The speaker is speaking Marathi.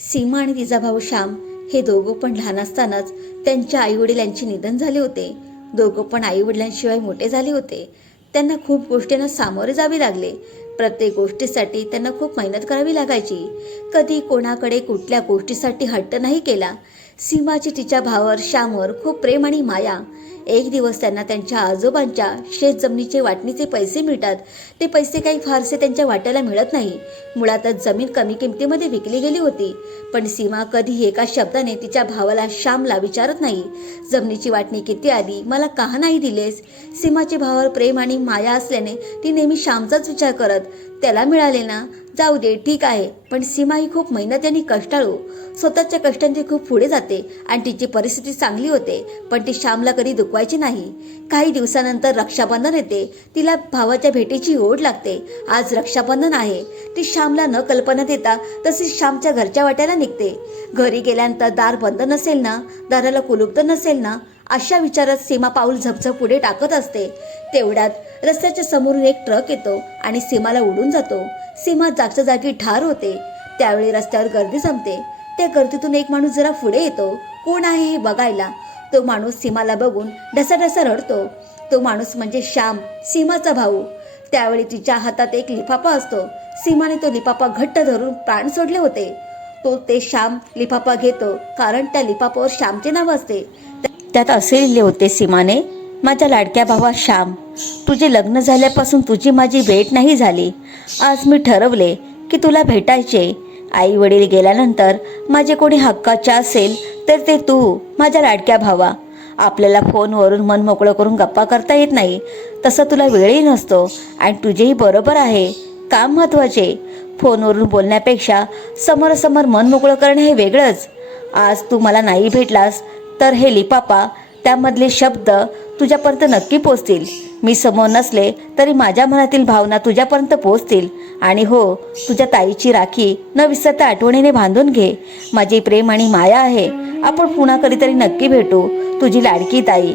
सीमा आणि तिचा भाऊ श्याम हे दोघं पण लहान असतानाच त्यांच्या आईवडिलांचे निधन झाले होते. दोघं पण आईवडिलांशिवाय मोठे झाले होते. त्यांना खूप गोष्टींना सामोरे जावे लागले. प्रत्येक गोष्टीसाठी त्यांना खूप मेहनत करावी लागायची. कधी कोणाकडे कुठल्या गोष्टीसाठी हट्ट नाही केला. सीमाची तिच्या भावावर श्यामवर खूप प्रेम आणि माया. एक दिवस त्यांना त्यांच्या आजोबांच्या शेतजमिनीचे वाटणीचे पैसे मिळतात. ते पैसे काही फारसे त्यांच्या वाट्याला मिळत नाही. मुळातच जमीन कमी किमतीमध्ये विकली गेली होती. पण सीमा कधीही एका शब्दाने तिच्या भावाला श्यामला विचारत नाही, जमिनीची वाटणी किती आली, मला का नाही दिलेस. सीमाचे भावावर प्रेम आणि माया असल्याने ती नेहमी श्यामचाच विचार करत, त्याला मिळाले ना, जाऊ दे, ठीक आहे. पण सीमा ही खूप मेहनत आणि कष्टाळू. स्वतःच्या कष्टांची खूप पुढे जाते आणि तिची परिस्थिती चांगली होते. पण ती श्यामला कधी दुखवायची नाही. काही दिवसानंतर रक्षाबंधन येते. तिला भावाच्या भेटीची ओढ लागते. आज रक्षाबंधन आहे. ती श्यामला न कल्पना देता तशीच श्यामच्या घरच्या वाट्याला निघते. घरी गेल्यानंतर दार बंद नसेल ना, दाराला कुलूप तर नसेल ना, अशा विचारात सीमा पाऊल झपझप पुढे टाकत असते. तेवढ्यात रस्त्याच्या समोरून एक ट्रक येतो आणि सीमाला उडून जातो. सीमा जागच्या जागी ठार होते. त्यावेळी रस्त्यावर गर्दी जमते. त्या गर्दीतून एक माणूस जरा पुढे येतो. कोण आहे हे बघायला. तो माणूस सीमाला बघून ढसाढसा रडतो. तो माणूस म्हणजे श्याम, सीमाचा भाऊ. त्यावेळी तिच्या हातात एक लिफाफा असतो. सीमाने तो लिफाफा घट्ट धरून प्राण सोडले होते. ते श्याम लिफाफा घेतो, कारण त्या लिफाफावर श्यामचे नाव असते. त्यात असे लिहिले होते, सीमाने, माझ्या लाडक्या भावा श्याम, तुझे लग्न झाल्यापासून तुझी माझी भेट नाही झाली. आज मी ठरवले की तुला भेटायचे. आई वडील गेल्यानंतर माझे कोणी हक्काचे असेल तर ते तू, माझ्या लाडक्या भावा. आपल्याला फोनवरून मन मोकळं करून गप्पा करता येत नाही, तसं तुला वेळही नसतो. आणि तुझेही बरोबर आहे, काम महत्त्वाचे. फोनवरून बोलण्यापेक्षा समोरासमोर मन मोकळं करणं हे वेगळंच. आज तू मला नाही भेटलास तर हे लिफाफा, त्यामधले शब्द तुझ्यापर्यंत नक्की पोचतील. मी समोर नसले तरी माझ्या मनातील भावना तुझ्यापर्यंत पोचतील. आणि हो, तुझ्या ताईची राखी न विसरता आठवणीने बांधून घे. माझी प्रेम आणि माया आहे. आपण पुन्हा कधीतरी नक्की भेटू. तुझी लाडकी ताई.